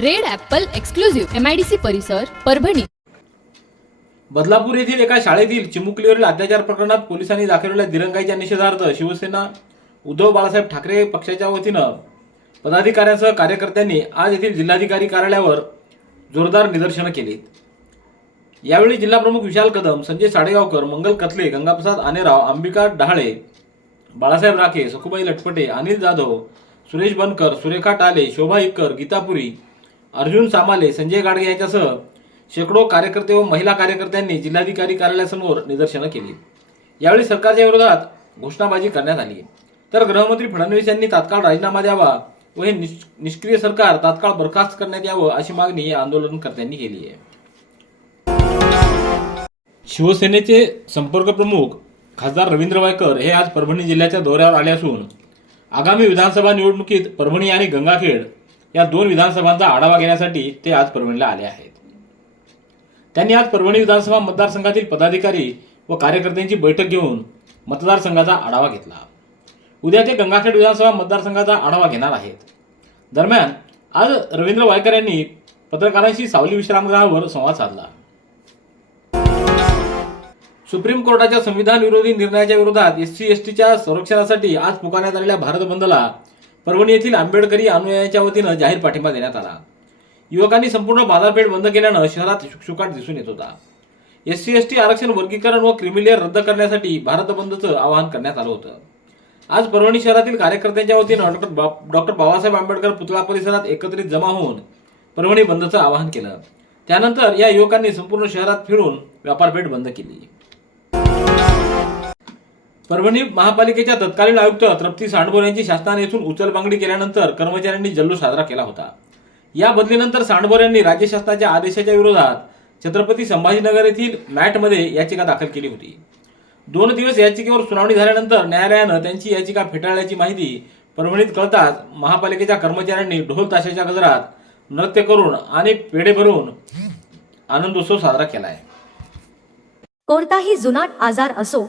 Red Apple exclusive MIDC परिसर परभणी. बदलापूर येथील एका शाळेतील चिमुकलीवरील अत्याचार प्रकरणात पोलिसांनी दाखवलेल्या दिरंगाईच्या निषेधार्थ शिवसेना उद्धव बाळासाहेब ठाकरे पक्षाच्या वतीनं पदाधिकाऱ्यांसह कार्यकर्त्यांनी आज येथील जिल्हाधिकारी कार्यालयावर जोरदार निदर्शनं केली यावेळी जिल्हाप्रमुख विशाल कदम संजय साडेगावकर मंगल कथले गंगाप्रसाद आनेराव अंबिका डहाळे बाळासाहेब राखे सखुबाई लटपटे अनिल जाधव सुरेश बनकर सुरेखा टाले शोभा इक्कर गीतापुरी अर्जुन सामाले संजय गाडगे यांच्यासह शेकडो कार्यकर्ते व महिला कार्यकर्त्यांनी जिल्हाधिकारी कार्यालयासमोर निदर्शनं केली. यावेळी सरकारच्या विरोधात घोषणाबाजी करण्यात आली. तर गृहमंत्री फडणवीस यांनी तात्काळ राजीनामा द्यावा व हे निष्- निष्क्रिय सरकार तात्काळ बरखास्त करण्यात यावं अशी मागणी या आंदोलनकर्त्यांनी केली आहे. शिवसेनेचे संपर्क प्रमुख खासदार रवींद्र वायकर हे आज परभणी जिल्ह्याच्या दौऱ्यावर आले असून आगामी विधानसभा निवडणुकीत परभणी आणि गंगाखेड या दोन विधानसभांचा आढावा घेण्यासाठी ते आज परभणीला आले आहेत. त्यांनी आज परभणी विधानसभा मतदारसंघातील पदाधिकारी व कार्यकर्त्यांची बैठक घेऊन मतदारसंघाचा आढावा घेतला. उद्या ते गंगाखेड विधानसभा मतदारसंघाचा आढावा घेणार आहेत. दरम्यान आज रवींद्र वायकर यांनी पत्रकारांशी सावली विश्रामगृहावर संवाद साधला. सुप्रीम कोर्टाच्या संविधान विरोधी निर्णयाच्या विरोधात एस सी एस टीच्या संरक्षणासाठी आज पुकारण्यात आलेल्या भारत बंदला परभणी येथील आंबेडकरी अनुयायांच्या वतीनं जाहीर पाठिंबा देण्यात आला. युवकांनी संपूर्ण बाजारपेठ बंद केल्यानं शहरात शुकशुकाट दिसून येत होता. एस सी एस टी आरक्षण वर्गीकरण व क्रिमिलेअर रद्द करण्यासाठी भारत बंदचं आवाहन करण्यात आलं होतं. आज परभणी शहरातील कार्यकर्त्यांच्या वतीनं डॉक्टर बा- डॉक्टर बाबासाहेब आंबेडकर पुतळा परिसरात एकत्रित जमा होऊन परभणी बंदचं आवाहन केलं. त्यानंतर या युवकांनी संपूर्ण शहरात फिरून व्यापारपेठ बंद केली. परभणी महापालिकेच्या तत्कालीन आयुक्त तृप्ती सांडभोर यांची शासनाने येथून उचलबांगडी केल्यानंतर कर्मचाऱ्यांनी जल्लोष साजरा केला होता. या बदलीनंतर सांडभोर यांनी राज्य शासनाच्या आदेशाच्या विरोधात छत्रपती संभाजीनगर येथील मॅटमध्ये याचिका दाखल केली होती. दोन दिवस याचिकेवर सुनावणी झाल्यानंतर न्यायालयानं त्यांची याचिका फेटाळल्याची माहिती परभणीत कळताच महापालिकेच्या कर्मचाऱ्यांनी ढोल ताशाच्या गजरात नृत्य करून आणि पेढे भरून आनंदोत्सव साजरा केलाय. कोणताही जुनाट आजार असो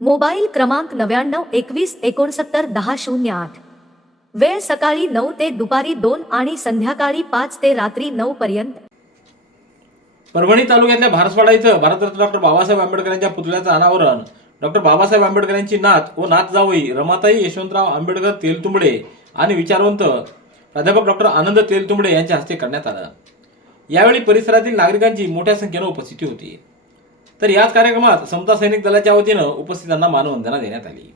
मोबाईल क्रमांक नव्याण्णव एकवीस एकोणसत्तर दहा शून्य आठ. वेळ सकाळी नऊ ते दुपारी दोन आणि संध्याकाळी पाच ते रात्री नऊ पर्यंत. परभणी तालुक्यातल्या भारसवाडा इथं भारतरत्न डॉक्टर बाबासाहेब आंबेडकर यांच्या पुतळ्याचं अनावरण. डॉक्टर बाबासाहेब आंबेडकर यांची नात व नात जावई रमाताई यशवंतराव आंबेडकर तेलतुंबडे आणि विचारवंत प्राध्यापक डॉक्टर आनंद तेलतुंबडे यांच्या हस्ते करण्यात आलं. यावेळी परिसरातील नागरिकांची मोठ्या संख्येनं उपस्थिती होती. तर याच कार्यक्रमात समता सैनिक दलाच्या वतीनं उपस्थितांना मानवंदना देण्यात आली.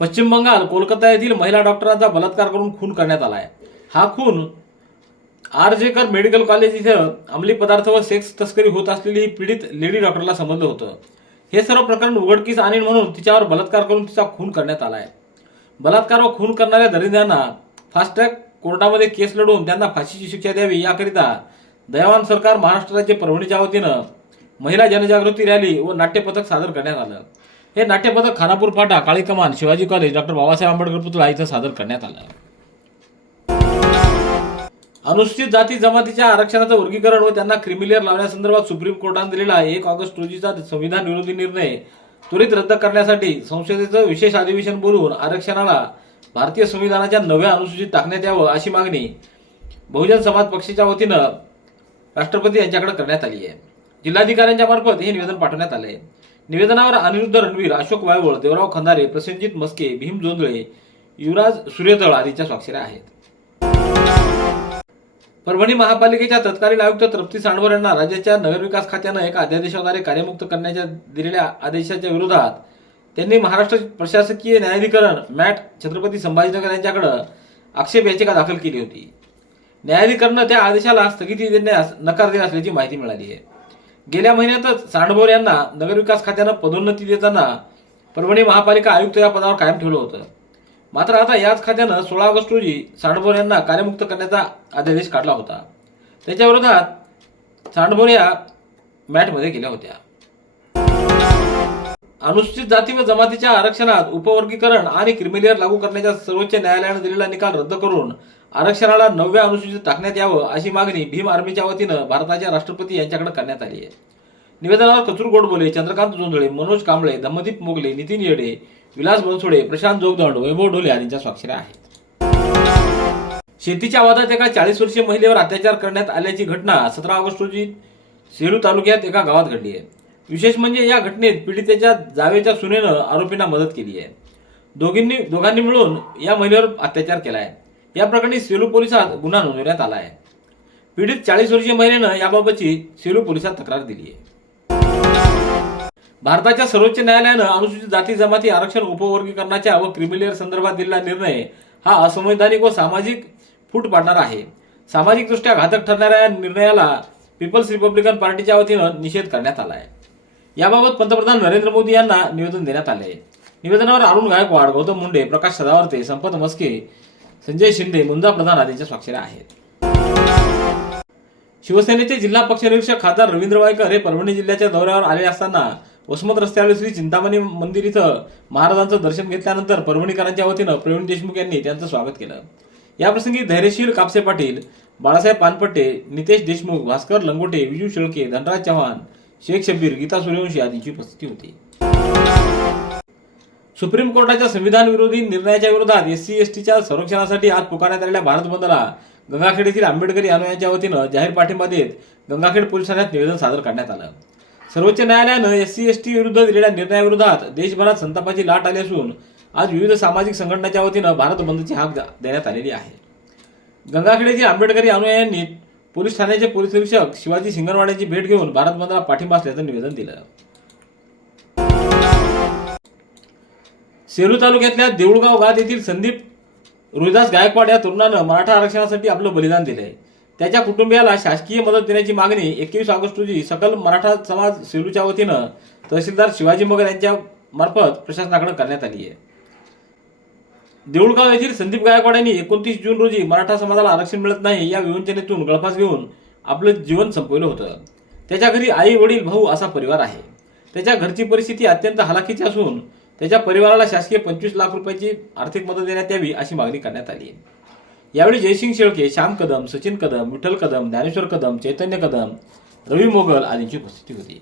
पश्चिम बंगाल कोलकाता येथील महिला डॉक्टरांचा बलात्कार करून खून करण्यात आलाय. हा खून आरजेकर मेडिकल कॉलेज इथं अंमली पदार्थ व सेक्स तस्करी होत असलेली ही पीडित लेडी डॉक्टरला समजलं होतं. हे सर्व प्रकरण उघडकीस आणीन म्हणून तिच्यावर बलात्कार करून तिचा खून करण्यात आलाय. बलात्कार व खून करणाऱ्या दरिद्रांना फास्ट ट्रॅक कोर्टामध्ये केस लढवून त्यांना फाशीची शिक्षा द्यावी याकरिता दयावान सरकार महाराष्ट्र राज्य परभणीच्या वतीनं महिला जनजागृती रॅली व नाट्यपथक सादर करण्यात आलं. हे नाट्यपथक खानापूर फाटा काळी कमान शिवाजी कॉलेज डॉक्टर बाबासाहेब आंबेडकर पुतळा इथं सादर करण्यात आलं. अनुसूचित जाती जमातीच्या आरक्षणाचं वर्गीकरण व त्यांना क्रिमिलेअर लावण्यासंदर्भात सुप्रीम कोर्टानं दिलेला एक ऑगस्ट रोजीचा संविधान विरोधी निर्णय त्वरित रद्द करण्यासाठी संसदेचं विशेष अधिवेशन बोलवून आरक्षणाला भारतीय संविधानाच्या नव्या अनुसूचित टाकण्यात यावं अशी मागणी बहुजन समाज पक्षाच्या वतीनं राष्ट्रपती यांच्याकडे करण्यात आली आहे. जिल्हाधिकाऱ्यांच्या मार्फत हे निवेदन पाठवण्यात आले निवेदनावर अनिरुद्ध रणवीर अशोक वायवळ देवराव खंदारे प्रसेनजित मस्के भीम जोंधळे युवराज सूर्यतळ आदीच्या स्वाक्षऱ्या आहेत. परभणी महापालिकेच्या तत्कालीन आयुक्त तृप्ती सांडवर यांना राज्याच्या नगरविकास खात्यानं एका अध्यादेशाद्वारे कार्यमुक्त करण्याच्या दिलेल्या आदेशाच्या विरोधात त्यांनी महाराष्ट्र प्रशासकीय न्यायाधिकरण मॅट छत्रपती संभाजीनगर यांच्याकडे आक्षेप याचिका दाखल केली होती. न्यायाधिकरणानं त्या आदेशाला स्थगिती देण्यास नकार देत असल्याची माहिती मिळाली आहे. गेल्या महिन्यातच सांडभोर यांना नगरविकास खात्यानं पदोन्नती देताना परभणी महापालिका आयुक्त या पदावर कायम ठेवलं होतं. मात्र आता याच खात्यानं सोळा ऑगस्ट रोजी सांडभोर यांना कार्यमुक्त करण्याचा अध्यादेश काढला होता. त्याच्या विरोधात सांडभोर या मॅटमध्ये गेल्या होत्या. अनुसूचित जाती व जमातीच्या आरक्षणात उपवर्गीकरण आणि क्रिमिलेअर लागू करण्याच्या सर्वोच्च न्यायालयानं दिलेला निकाल रद्द करून आरक्षणाला नवव्या अनुसूचित टाकण्यात यावं अशी मागणी भीम आर्मीच्या वतीनं भारताच्या राष्ट्रपती यांच्याकडे करण्यात आली आहे. निवेदनावर कचूर गोडबोले चंद्रकांत जोंधळे मनोज कांबळे धम्मदीप मोगले नितीन येडे विलास बनसोडे प्रशांत जोगदंड वैभव ढोले यांच्या स्वाक्षऱ्या आहेत. शेतीच्या वादात एका चाळीस वर्षीय महिलेवर अत्याचार करण्यात आल्याची घटना सतरा ऑगस्ट रोजी सेलू तालुक्यात एका गावात घडली आहे. विशेष म्हणजे या घटनेत पीडितेच्या जावेच्या सुनेनं आरोपींना मदत केली आहे. दोघींनी दोघांनी मिळून या महिलेवर अत्याचार केला आहे. या प्रकरणी सेलू पोलिसात गुन्हा नोंदवण्यात आला आहे. पीडित चाळीस वर्षीय महिलेनं याबाबतची सेलू पोलिसात तक्रार दिली आहे. भारताच्या सर्वोच्च न्यायालयानं अनुसूचित जाती जमाती आरक्षण उपवर्गीकरणाच्या व क्रिमिलेअर संदर्भात दिलेला निर्णय हा असंवैधानिक व सामाजिक फूट पाडणार आहे. सामाजिकदृष्ट्या घातक ठरणाऱ्या या निर्णयाला पीपल्स रिपब्लिकन पार्टीच्या वतीनं निषेध करण्यात आला आहे. याबाबत पंतप्रधान नरेंद्र मोदी यांना निवेदन देण्यात आले आहे निवेदनावर अरुण गायकवाड गौतम मुंडे प्रकाश सदावर्ते संपत मस्के संजय शिंदे मुंजा प्रधान आदींच्या स्वाक्षऱ्या आहेत. शिवसेनेचे जिल्हा पक्षनिरीक्षक खासदार रवींद्र वायकर हे परभणी जिल्ह्याच्या दौऱ्यावर आले असताना वसमत रस्त्यावर श्री चिंतामणी मंदिर इथं महाराजांचं दर्शन घेतल्यानंतर परभणीकरांच्या वतीनं प्रवीण देशमुख यांनी त्यांचं स्वागत केलं. याप्रसंगी धैर्यशील कापसे पाटील बाळासाहेब पानपट्टे नितेश देशमुख भास्कर लंगोटे विजू शेळके धनराज चव्हाण शेख शब्बीर गीता सूर्यवंशी आदींची उपस्थिती होती. सुप्रीम कोर्टाच्या संविधान विरोधी निर्णयाच्या विरोधात एस सी एस टीच्या संरक्षणासाठी आज पुकारण्यात आलेल्या भारत बंदला गंगाखेड येथील आंबेडकरी अनुयायांच्या वतीनं जाहीर पाठिंबा देत गंगाखेड पोलीस ठाण्यात निवेदन सादर करण्यात आलं. सर्वोच्च न्यायालयानं एस सी एस टी विरुद्ध दिलेल्या निर्णयाविरोधात देशभरात संतापाची लाट आली असून आज विविध सामाजिक संघटनांच्या वतीनं भारत बंदची हाक देण्यात आलेली आहे. गंगाखेड येथील आंबेडकरी अनुयायांनी पोलीस ठाण्याचे पोलीस निरीक्षक शिवाजी सिंगरवाड भेट घेऊन भारत बंदला पाठिंबा असल्याचं निवेदन दिलं. सेलू तालुक्यातल्या देऊळगाव गात येथील संदीप रोहिदास गायकवाड या तरुणानं मराठा आरक्षणासाठी आपलं बलिदान दिलं आहे त्याच्या कुटुंबियाला शासकीय मदत देण्याची मागणी एकवीस ऑगस्ट रोजी सकल मराठा समाज सेलूच्या वतीनं तहसीलदार शिवाजी मगर यांच्या मार्फत प्रशासनाकडे करण्यात आली आहे. देऊळगाव येथील संदीप गायकवाड यांनी एकोणतीस जून रोजी मराठा समाजाला आरक्षण मिळत नाही या विवंचनेतून गळफास घेऊन आपलं जीवन संपवलं होतं. त्याच्या घरी आई वडील भाऊ असा परिवार आहे. त्याच्या घरची परिस्थिती अत्यंत हलाखीची असून त्याच्या परिवाराला शासकीय पंचवीस लाख रुपयाची आर्थिक मदत देण्यात यावी अशी मागणी करण्यात आली यावेळी जयसिंग शेळके श्याम कदम सचिन कदम विठ्ठल कदम ज्ञानेश्वर कदम चैतन्य कदम रवी मोगल आदींची उपस्थिती होती.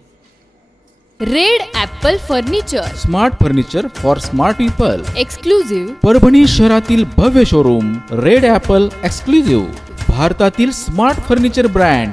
Red Apple furniture. Smart furniture for smart people. Exclusive Parbhani शहरातील भव्य शोरूम रेड ॲपल एक्सक्लुझिव्ह. भारतातील smart furniture brand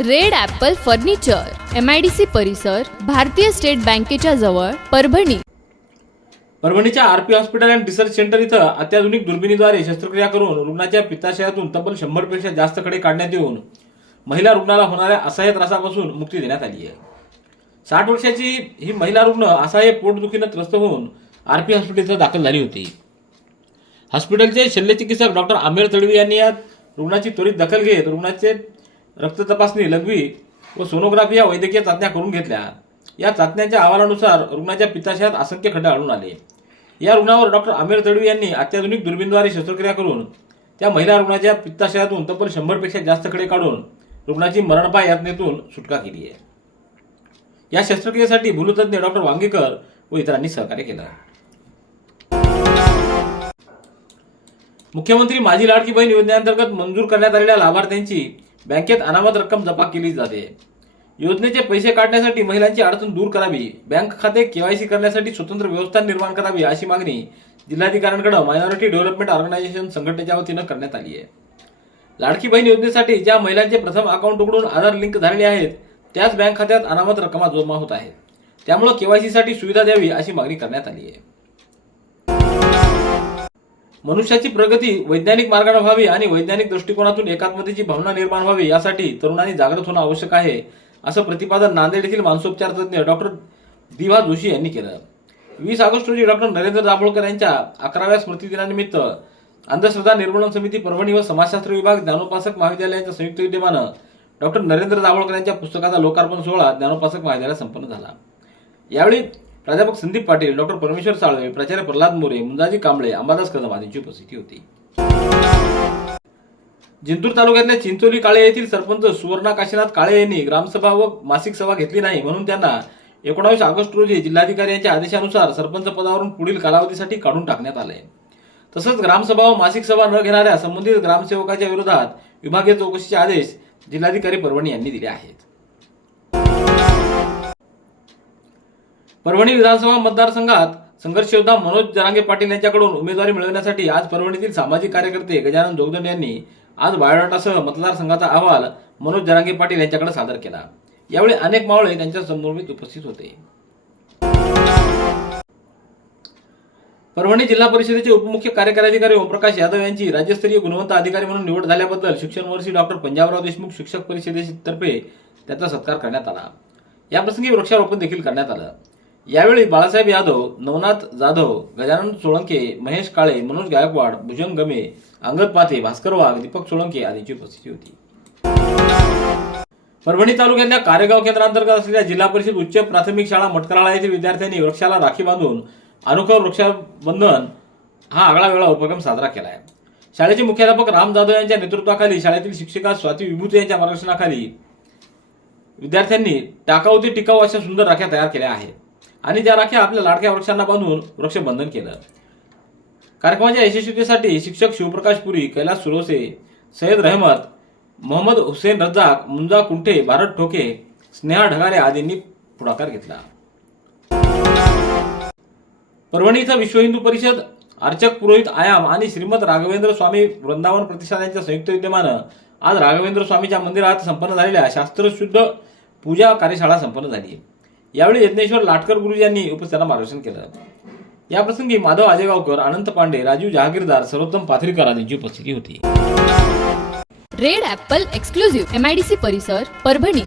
Red Apple furniture M I D C परिसर भारतीय स्टेट बँकेच्या जवळ परभणी. परभणीच्या RP hospital and research centre इथं अत्याधुनिक दुर्बिणीद्वारे शस्त्रक्रिया करून रुग्णाच्या पित्ताशयातून तब्बल शंभरपेक्षा जास्त कडे काढण्यात येऊन महिला रुग्णाला होणाऱ्या असह्य त्रासापासून मुक्ती देण्यात आली आहे. साठ वर्षाची ही महिला रुग्ण असह्य पोटदुखीनं त्रस्त होऊन आरपी हॉस्पिटल इथं दाखल झाली होती. हॉस्पिटलचे शल्यचिकित्सक डॉक्टर आमेर तडवी यांनी या रुग्णाची त्वरित दखल घेत रुग्णाचे रक्त तपासणी लघवी व सोनोग्राफी या वैद्यकीय चाचण्या करून घेतल्या. या चाचण्यांच्या अहवालानुसार रुग्णाच्या पित्ताशयात असंख्य खड्डे आढळून आले. या रुग्णावर डॉक्टर आमिर तडवी यांनी अत्याधुनिक दुर्बीनद्वारे शस्त्रक्रिया करून त्या महिला रुग्णाच्या पित्ताशयातून तब्बल शंभरपेक्षा जास्त खडे काढून रुग्णाची मरणपाय यातनेतून सुटका केली आहे. या शस्त्रक्रियेसाठी भूलतज्ञ डॉक्टर वांगेकर व इतरांनी सहकार्य केलं. मुख्यमंत्री माझी लाडकी बहीण योजनेअंतर्गत मंजूर करण्यात आलेल्या लाभार्थ्यांची बँकेत अनामत रक्कम जमा केली जाते. योजनेचे पैसे काढण्यासाठी महिलांची अडचण दूर करावी. बँक खाते केवायसी करण्यासाठी स्वतंत्र व्यवस्था निर्माण करावी अशी मागणी जिल्हाधिकाऱ्यांकडे मायनॉरिटी डेव्हलपमेंट ऑर्गनायझेशन संघटनेच्या वतीनं करण्यात आली आहे. लाडकी बहीण योजनेसाठी ज्या महिलांचे प्रथम अकाउंट उघडून आधार लिंक झालेले आहेत त्याच बँक खात्यात अनामत रक्कमा जमा होत आहेत त्यामुळे केवायसीसाठी सुविधा द्यावी अशी मागणी करण्यात आली आहे. मनुष्याची प्रगती वैज्ञानिक मार्गाने व्हावी आणि वैज्ञानिक दृष्टिकोनातून एकात्मतेची भावना निर्माण व्हावी यासाठी तरुणांनी जागृत होणं आवश्यक आहे असं प्रतिपादन नांदेड येथील मानसोपचार तज्ज्ञ डॉक्टर दिवा जोशी यांनी केलं. वीस ऑगस्ट रोजी डॉक्टर नरेंद्र दाभोळकर यांच्या अकराव्या स्मृतिदिनानिमित्त अंधश्रद्धा निर्मूलन समिती परभणी व समाजशास्त्र विभाग ज्ञानोपासक महाविद्यालयाच्या संयुक्त विद्यमानं डॉक्टर नरेंद्र दाभोळकर यांच्या पुस्तकाचा लोकार्पण सोहळा ज्ञानोपासक महाविद्यालयात संपन्न झाला. यावेळी प्राध्यापक संदीप पाटील डॉक्टर परमेश्वर साळवे प्राचार्य प्रल्हाद मोरे मुंजाजी कांबळे अंबादास कदम आदींची उपस्थिती होती. जिंतूर तालुक्यातल्या चिंचोली काळे येथील सरपंच सुवर्णा काशीनाथ काळे यांनी ग्रामसभा व मासिक सभा घेतली नाही म्हणून त्यांना एकोणावीस ऑगस्ट रोजी जिल्हाधिकारी यांच्या आदेशानुसार सरपंच पदावरून पुढील कालावधीसाठी काढून टाकण्यात आले. तसंच ग्रामसभा व मासिक सभा न घेणाऱ्या संबंधित ग्रामसेवकाच्या विरोधात विभागीय चौकशीचे आदेश जिल्हाधिकारी परभणी यांनी दिले आहेत. परभणी विधानसभा मतदारसंघात संघर्ष योद्धा मनोज जरांगे पाटील यांच्याकडून उमेदवारी मिळवण्यासाठी आज परभणीतील सामाजिक कार्यकर्ते गजानन जोगदंड यांनी आज बायोडाटासह मतदारसंघाचा अहवाल मनोज जरांगे पाटील यांच्याकडे सादर केला. यावेळी अनेक मावळे त्यांच्यासमोर उपस्थित होते. परभणी जिल्हा परिषदेचे उपमुख्य कार्यकारी अधिकारी ओमप्रकाश यादव यांची राज्यस्तरीय गुणवंत अधिकारी म्हणून निवड झाल्याबद्दल शिक्षण वर्षी डॉक्टर पंजाबराव देशमुख शिक्षक परिषदेतर्फे त्याचा सत्कार करण्यात आला. याप्रसंगी वृक्षारोपण देखील करण्यात आलं. यावेळी बाळासाहेब यादव नवनाथ जाधव गजानन सोळंके महेश काळे मनोज गायकवाड भुजंग गमे अंगद पाते भास्कर वाघ दीपक सोळंके आदींची उपस्थिती होती. परभणी तालुक्यातल्या कारेगाव केंद्रांतर्गत असलेल्या जिल्हा परिषद उच्च प्राथमिक शाळा मटकराळा येथील विद्यार्थ्यांनी वृक्षाला राखी बांधून अनोखं वृक्षाबंधन हा आगळा वेगळा उपक्रम साजरा केला आहे शाळेचे मुख्याध्यापक राम जाधव यांच्या नेतृत्वाखाली शाळेतील शिक्षिका स्वाती विभूते यांच्या मार्गदर्शनाखाली विद्यार्थ्यांनी टाकाऊ ते टिकाऊ अशा सुंदर राख्या तयार केल्या आहेत. आणि त्या राख्या आपल्या लाडक्या वृक्षांना बांधून वृक्षबंधन केलं. कार्यक्रमाच्या यशस्वीतेसाठी शिक्षक शिवप्रकाश पुरी कैलास सुरोसे सय्यद रहमत मोहम्मद हुसेन रज्जाक मुंजा कुंठे भारत ठोके स्नेहा ढगारे आदींनी पुढाकार घेतला. परभणी इथं विश्व हिंदू परिषद अर्चक पुरोहित आयाम आणि श्रीमद राघवेंद्र स्वामी वृंदावन प्रतिष्ठान यांच्या संयुक्त विद्यमानं आज राघवेंद्र स्वामीच्या मंदिरात संपन्न झालेल्या शास्त्रशुद्ध पूजा कार्यशाळा संपन्न झाली. यावेळी यज्ञेश्वर लाटकर गुरुजी यांनी उपस्थितांना मार्गदर्शन केलं. याप्रसंगी माधव आजेगावकर अनंत पांडे राजीव जहागीरदार सर्वोत्तम पाथरीकर आदींची उपस्थिती होती. Red Apple exclusive M I D C परिसर परभणी.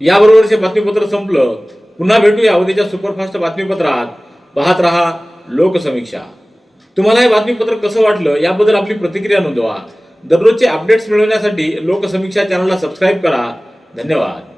याबरोबरचे बातमीपत्र संपलं पुन्हा भेटूया उद्याच्या सुपरफास्ट बातमीपत्रात. पाहत रहा लोकसमीक्षा. तुम्हाला हे बातमीपत्र कसं वाटलं याबद्दल आपली प्रतिक्रिया नोंदवा. दररोजचे अपडेट्स मिळवण्यासाठी लोकसमीक्षा चॅनलला सबस्क्राईब करा. धन्यवाद.